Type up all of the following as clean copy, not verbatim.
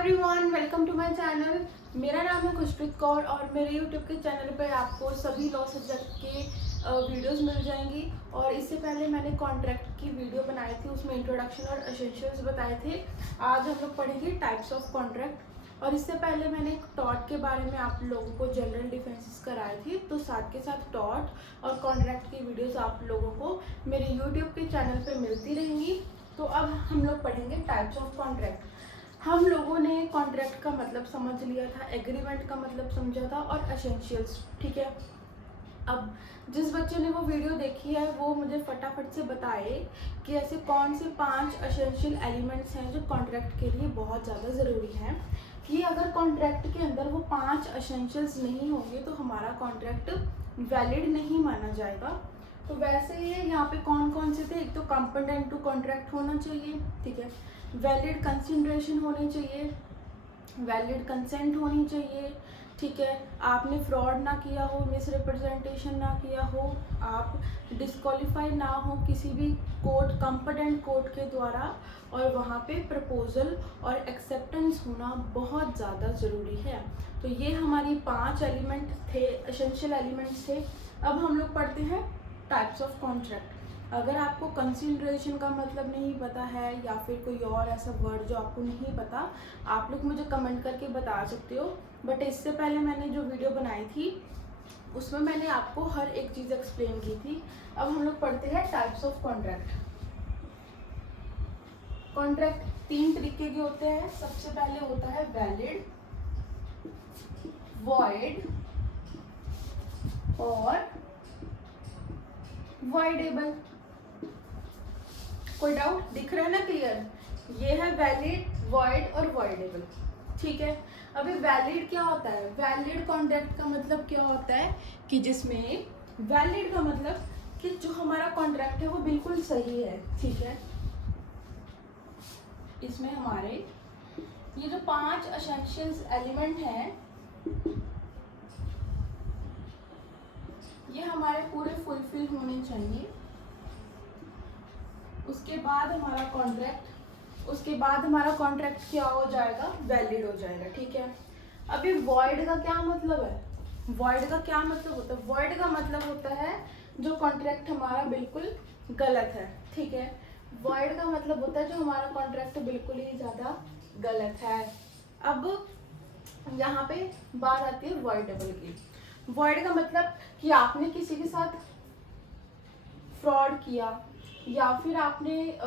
Everyone, welcome to my channel. मेरा नाम है खुशप्रीत कौर और मेरे यूट्यूब के चैनल पे आपको सभी लॉ सब्जेक्ट के वीडियोस मिल जाएंगी। और इससे पहले मैंने कॉन्ट्रैक्ट की वीडियो बनाई थी, उसमें इंट्रोडक्शन और एसेंशियल्स बताए थे। आज हम लोग पढ़ेंगे टाइप्स ऑफ कॉन्ट्रैक्ट। और इससे पहले मैंने टॉट के बारे में आप लोगों को जनरल डिफेंसेस कराए थे, तो साथ के साथ टॉट और कॉन्ट्रैक्ट की वीडियोस आप लोगों को मेरे यूट्यूब के चैनल पे मिलती रहेंगी। तो अब हम लोग पढ़ेंगे टाइप्स ऑफ कॉन्ट्रैक्ट। हम लोगों ने कॉन्ट्रैक्ट का मतलब समझ लिया था, एग्रीमेंट का मतलब समझा था और एसेंशियल्स, ठीक है। अब जिस बच्चे ने वो वीडियो देखी है वो मुझे फटाफट से बताए कि ऐसे कौन से 5 एसेंशियल एलिमेंट्स हैं जो कॉन्ट्रैक्ट के लिए बहुत ज़्यादा ज़रूरी हैं, कि अगर कॉन्ट्रैक्ट के अंदर वो 5 एसेंशियल्स नहीं होंगे तो हमारा कॉन्ट्रैक्ट वैलिड नहीं माना जाएगा। तो वैसे ही यहाँ पे कौन कौन से थे, एक तो कंपोनेंट टू कॉन्ट्रैक्ट होना चाहिए, ठीक है, वैलिड कंसिडरेशन होनी चाहिए, वैलिड कंसेंट होनी चाहिए, ठीक है, आपने फ्रॉड ना किया हो, मिसरिप्रेजेंटेशन ना किया हो, आप डिस्क्वालीफाई ना हो किसी भी कोर्ट, कंपिटेंट कोर्ट के द्वारा, और वहाँ पे प्रपोजल और एक्सेप्टेंस होना बहुत ज़्यादा ज़रूरी है। तो ये हमारी 5 एलिमेंट थे, एसेंशियल एलिमेंट्स थे। अब हम लोग पढ़ते हैं टाइप्स ऑफ कॉन्ट्रैक्ट। अगर आपको कंसिडरेशन का मतलब नहीं पता है या फिर कोई और ऐसा वर्ड जो आपको नहीं पता, आप लोग मुझे कमेंट करके बता सकते हो। बट इससे पहले मैंने जो वीडियो बनाई थी उसमें मैंने आपको हर एक चीज़ एक्सप्लेन की थी। अब हम लोग पढ़ते हैं टाइप्स ऑफ कॉन्ट्रैक्ट। कॉन्ट्रैक्ट 3 तरीके के होते हैं। सबसे पहले होता है वैलिड, वॉइड और वॉइडेबल। कोई डाउट दिख रहा है ना? क्लियर? ये है वैलिड, वॉइड और वॉइडेबल, ठीक है। अभी वैलिड क्या होता है? वैलिड कॉन्ट्रैक्ट का मतलब क्या होता है कि जिसमें वैलिड का मतलब कि जो हमारा कॉन्ट्रैक्ट है वो बिल्कुल सही है, ठीक है। इसमें हमारे ये जो 5 एसेंशियल एलिमेंट हैं ये हमारे पूरे फुलफिल होने चाहिए। उसके बाद हमारा कॉन्ट्रैक्ट क्या हो जाएगा? वैलिड हो जाएगा, ठीक है। अभी वॉइड का क्या मतलब है? वॉइड का क्या मतलब होता है? वॉइड का मतलब होता है जो कॉन्ट्रैक्ट हमारा बिल्कुल गलत है, ठीक है। वॉइड का मतलब होता है जो हमारा कॉन्ट्रैक्ट बिल्कुल ही ज़्यादा गलत है। अब यहाँ पे बात आती है वॉइडेबल की। वॉइड का मतलब कि आपने किसी के साथ फ्रॉड किया या फिर आपने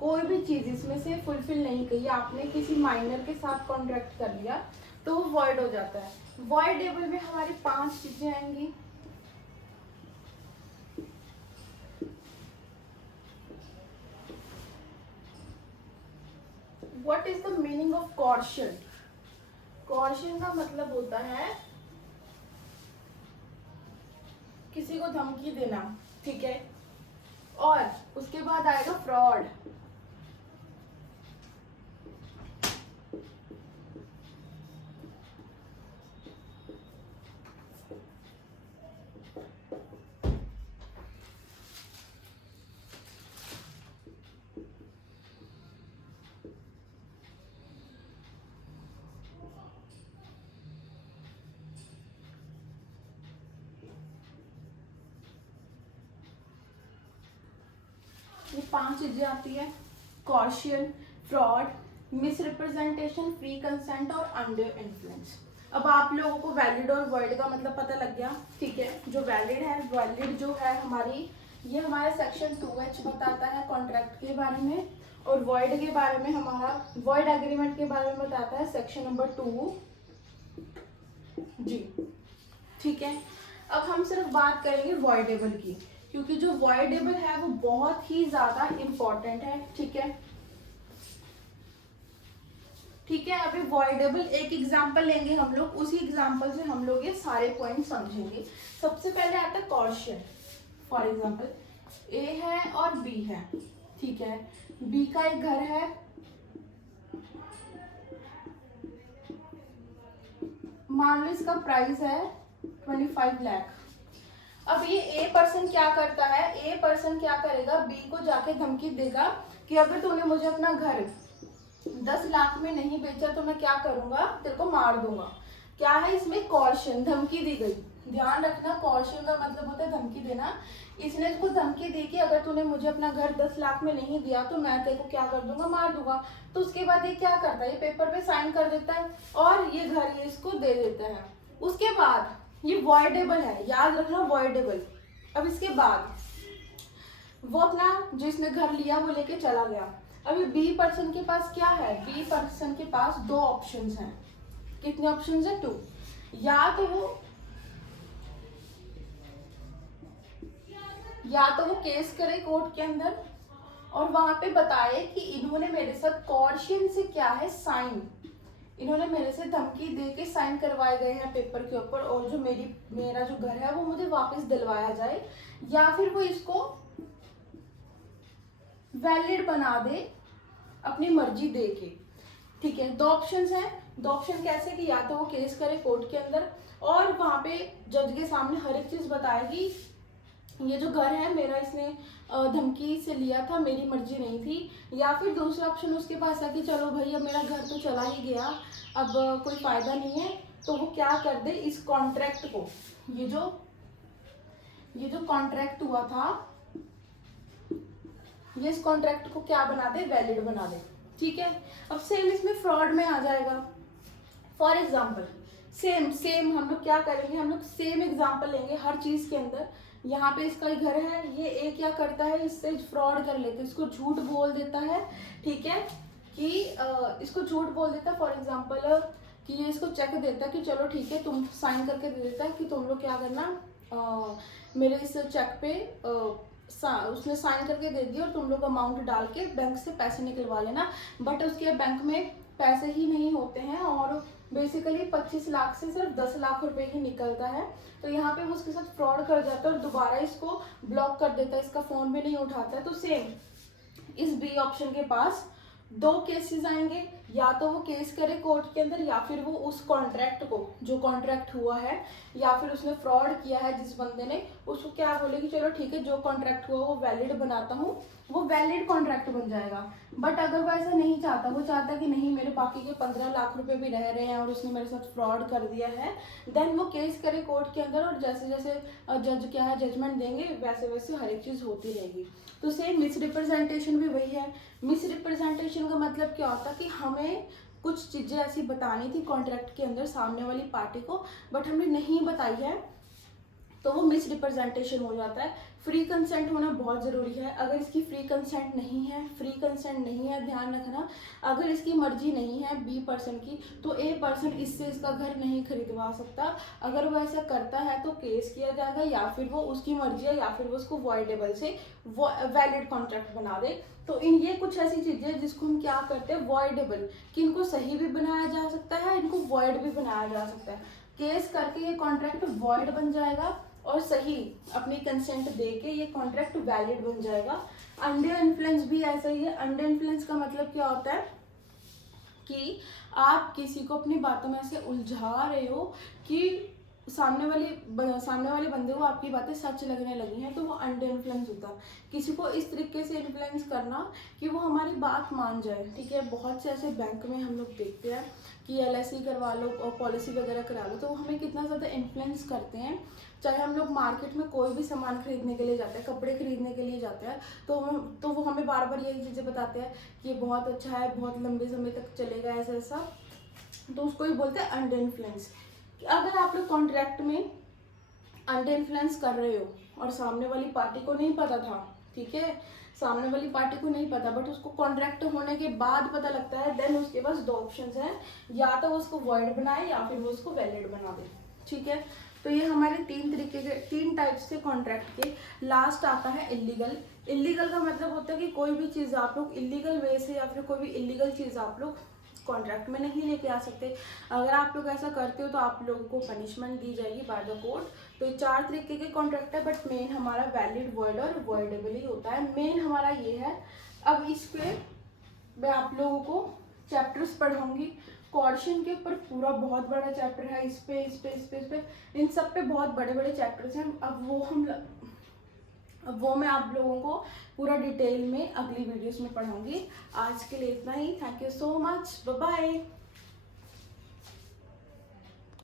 कोई भी चीज़ इसमें से फुलफिल नहीं की, आपने किसी माइनर के साथ कॉन्ट्रैक्ट कर लिया तो वो वॉइड हो जाता है। वॉइडेबल में हमारी 5 चीज़ें आएंगी। What is the meaning of caution? Caution का मतलब होता है किसी को धमकी देना, ठीक है। और उसके बाद आएगा फ्रॉड। ये 5 चीजें आती है: कॉर्शन, फ्रॉड, मिसरिप्रेजेंटेशन, फ्री कंसेंट और अंडर इन्फ्लुएंस। अब आप लोगों को वैलिड और वॉइड का मतलब पता लग गया, ठीक है। जो वैलिड है, वैलिड जो है हमारी, ये हमारा सेक्शन 2H बताता है कॉन्ट्रैक्ट के बारे में, और वॉइड के बारे में हमारा वॉइड एग्रीमेंट के बारे में बताता है सेक्शन नंबर 2 जी, ठीक है। अब हम सिर्फ बात करेंगे वॉइडेबल की, क्योंकि जो वॉइडेबल है वो बहुत ही ज्यादा इम्पोर्टेंट है, ठीक है। ठीक है, अभी वॉइडेबल एक एग्जांपल लेंगे हम लोग, उसी एग्जांपल से हम लोग ये सारे पॉइंट समझेंगे। सबसे पहले आता है कॉर्शन। फॉर एग्जांपल ए है और बी है, ठीक है। बी का एक घर है, मान लो इसका प्राइस है 25 लाख। अब ये ए पर्सन क्या करता है? ए पर्सन क्या करेगा? बी को जाके धमकी देगा कि अगर तूने मुझे अपना घर 10 लाख में नहीं बेचा तो मैं क्या करूंगा, तेरे को मार दूंगा। क्या है इसमें, कॉर्शन, धमकी दी गई। ध्यान रखना, कॉर्शन का मतलब होता है धमकी देना। इसने इसको धमकी दी कि अगर तूने मुझे अपना घर 10 लाख में नहीं दिया तो मैं तेरे को क्या कर दूंगा, मार दूंगा। तो उसके बाद ये क्या करता है, ये पेपर पे साइन कर देता है और ये घर ये इसको दे देता है। उसके बाद ये वॉइडेबल है, याद रखना वॉइडेबल। अब इसके बाद वो अपना जिसने घर लिया वो लेके चला गया। अभी बी पर्सन के पास क्या है, बी पर्सन के पास दो ऑप्शंस हैं। कितने ऑप्शंस हैं, 2। या तो वो केस करे कोर्ट के अंदर और वहां पे बताए कि इन्होंने मेरे साथ कॉर्शियन से क्या है, साइन, इन्होंने मेरे से धमकी दे के साइन करवाए गए हैं पेपर के ऊपर और जो मेरा जो घर है वो मुझे वापस दिलवाया जाए, या फिर वो इसको वैलिड बना दे अपनी मर्जी दे के। ठीक है, 2 ऑप्शंस हैं। 2 ऑप्शन कैसे कि या तो वो केस करे कोर्ट के अंदर और वहां पे जज के सामने हर एक चीज बताएगी, ये जो घर है मेरा इसने धमकी से लिया था, मेरी मर्जी नहीं थी। या फिर दूसरा ऑप्शन उसके पास है कि चलो भाई अब मेरा घर तो चला ही गया, अब कोई फायदा नहीं है, तो वो क्या कर दे, इस कॉन्ट्रैक्ट को, ये जो कॉन्ट्रैक्ट हुआ था, ये इस कॉन्ट्रैक्ट को क्या बना दे, वैलिड बना दे। ठीक है, अब सेम इसमें फ्रॉड में आ जाएगा। फॉर एग्जाम्पल सेम हम लोग क्या करेंगे, हम लोग सेम एग्जाम्पल लेंगे हर चीज के अंदर। यहाँ पे इसका घर है, ये एक क्या करता है, इससे फ्रॉड कर लेते, इसको झूठ बोल देता है। ठीक है, कि इसको झूठ बोल देता है। फॉर एग्जाम्पल कि ये इसको चेक देता है कि चलो ठीक है, तुम साइन करके दे देता है कि तुम लोग क्या करना, मेरे इस चेक पे उसने साइन करके दे दिया और तुम लोग अमाउंट डाल के बैंक से पैसे निकलवा लेना। बट उसके बैंक में पैसे ही नहीं होते हैं और बेसिकली 25 लाख से सिर्फ 10 लाख रुपए ही निकलता है। तो यहाँ पे वो उसके साथ फ्रॉड कर जाता है और दोबारा इसको ब्लॉक कर देता है, इसका फोन भी नहीं उठाता है। तो सेम इस बी ऑप्शन के पास 2 केसेस आएंगे, या तो वो केस करे कोर्ट के अंदर, या फिर वो उस कॉन्ट्रैक्ट को, जो कॉन्ट्रैक्ट हुआ है या फिर उसने फ्रॉड किया है जिस बंदे ने, उसको क्या बोले कि चलो ठीक है, जो कॉन्ट्रैक्ट हुआ वो वैलिड बनाता हूँ, वो वैलिड कॉन्ट्रैक्ट बन जाएगा। बट अगर वो ऐसा नहीं चाहता, वो चाहता कि नहीं मेरे बाकी के 15 लाख रुपए भी रह रहे हैं और उसने मेरे साथ फ्रॉड कर दिया है, देन वो केस करे कोर्ट के अंदर और जैसे जैसे जज क्या है जजमेंट देंगे वैसे वैसे हर एक चीज़ होती रहेगी। तो सेम मिसरिप्रेजेंटेशन भी वही है। मिसरिप्रेजेंटेशन का मतलब क्या होता है कि हमें कुछ चीज़ें ऐसी बतानी थी कॉन्ट्रैक्ट के अंदर सामने वाली पार्टी को, बट हमने नहीं बताई है, तो वो मिस रिप्रेजेंटेशन हो जाता है। फ्री कंसेंट होना बहुत ज़रूरी है। अगर इसकी फ्री कंसेंट नहीं है, ध्यान रखना, अगर इसकी मर्जी नहीं है बी पर्सन की, तो ए पर्सन इससे इसका घर नहीं खरीदवा सकता। अगर वो ऐसा करता है तो केस किया जाएगा, या फिर वो उसकी मर्जी है, या फिर वो उसको वॉइडेबल से वैलिड कॉन्ट्रैक्ट बना दे। तो इन ये कुछ ऐसी चीज़ें जिसको हम क्या करते हैं, वॉइडेबल, कि इनको सही भी बनाया जा सकता है, इनको वॉइड भी बनाया जा सकता है। केस करके ये कॉन्ट्रैक्ट वॉइड बन जाएगा और सही अपनी कंसेंट दे के ये कॉन्ट्रैक्ट वैलिड बन जाएगा। अंडर इन्फ्लुएंस भी ऐसा ही है। अंडर इन्फ्लुएंस का मतलब क्या होता है कि आप किसी को अपनी बातों में ऐसे उलझा रहे हो कि सामने वाले बंदे को आपकी बातें सच लगने लगी हैं, तो वो अंडर इन्फ्लुएंस होता है। किसी को इस तरीके से इन्फ्लुएंस करना कि वो हमारी बात मान जाए। ठीक है, बहुत से ऐसे बैंक में हम लोग देखते हैं कि LIC करवा लो और पॉलिसी वगैरह करा लो, तो वो हमें कितना ज़्यादा इन्फ्लुएंस करते हैं। चाहे हम लोग मार्केट में कोई भी सामान खरीदने के लिए जाते हैं, कपड़े खरीदने के लिए जाते हैं, तो वो हमें बार बार यही चीज़ें बताते हैं कि ये बहुत अच्छा है, बहुत लंबे समय तक चलेगा, ऐसा ऐसा। तो उसको ही बोलते हैं अंडर इन्फ्लुएंस। अगर आप लोग कॉन्ट्रैक्ट में अंडर इन्फ्लुएंस कर रहे हो और सामने वाली पार्टी को नहीं पता था, ठीक है, सामने वाली पार्टी को नहीं पता, बट उसको कॉन्ट्रैक्ट होने के बाद पता लगता है, देन उसके पास 2 ऑप्शंस हैं, या तो वो उसको वॉइड बनाए या फिर वो उसको वैलिड बना दे। ठीक है, तो ये हमारे 3 टाइप्स के कॉन्ट्रैक्ट के। लास्ट आता है इलीगल। इलीगल का मतलब होता है कि कोई भी चीज़ आप लोग इलीगल वे से या फिर कोई भी इलीगल चीज़ आप लोग कॉन्ट्रैक्ट में नहीं लेके आ सकते। अगर आप लोग ऐसा करते हो तो आप लोगों को पनिशमेंट दी जाएगी बाय द कोर्ट। तो ये 4 तरीके के कॉन्ट्रैक्ट है, बट मेन हमारा वैलिड, वॉइड और वॉइडेबल ही होता है। मेन हमारा ये है। अब इस पे मैं आप लोगों को चैप्टर्स पढ़ाऊंगी। कॉर्शन के ऊपर पूरा बहुत बड़ा चैप्टर है, इस पे इन सब पे बहुत बड़े बड़े चैप्टर्स हैं। अब अब वो मैं आप लोगों को पूरा डिटेल में अगली वीडियोस में पढ़ाऊंगी। आज के लिए इतना ही। Thank you so much, bye bye.